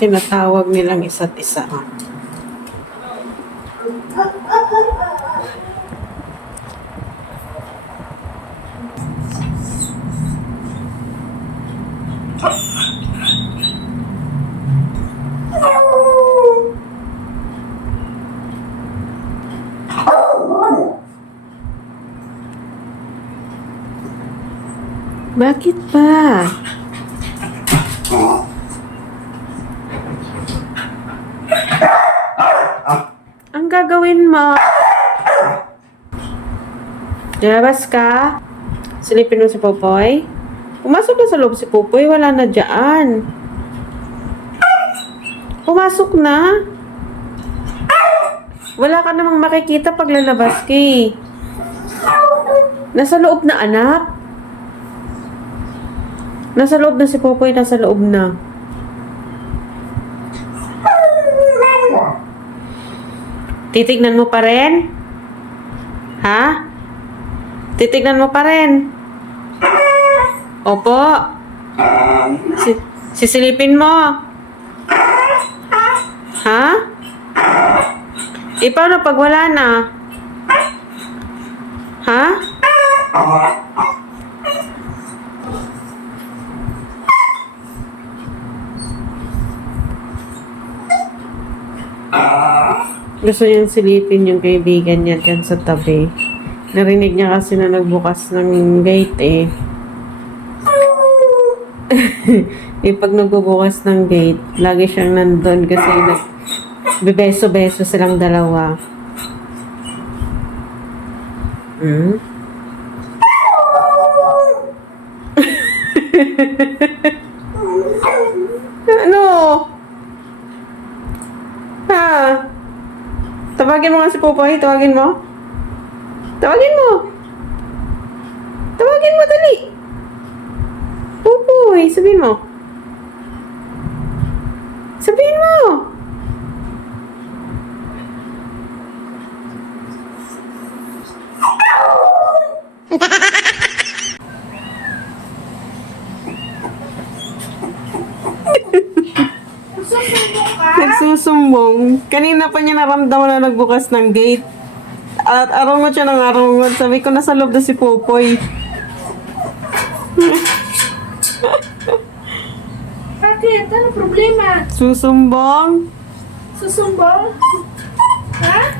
Tinatawag nilang isa't isa. Bakit ba? Ang gagawin mo? Lalabas ka? Silipin mo si Popoy? Pumasok na sa loob si Popoy, wala na dyan. Pumasok na. Wala ka namang makikita pag lalabas ka eh. Nasa loob na, anak. Nasa loob na si Popoy, nasa loob na. Titignan mo pa rin? Ha? Titignan mo pa rin? Opo. Sisilipin mo. Ha? Paano pag wala na? Ha? Gusto niyang silipin yung kaibigan niya dyan sa tabi. Narinig niya kasi na nagbukas ng gate eh. Pag nagbubukas ng gate, lagi siyang nandun kasi bebeso-beso silang dalawa. Ano? Ha? Tawagin mo nga si Popoy. Tawagin mo. Tawagin mo. Tawagin mo, dali. Popoy, sabihin mo. Sabihin mo. Nagsusumbong. Kanina pa niya naramdaman na nagbukas ng gate. At arongot siya ng arongot. Sabi ko, nasa loob na si Popoy. Bakit? Ano problema? Susumbong. Susumbong? Ha?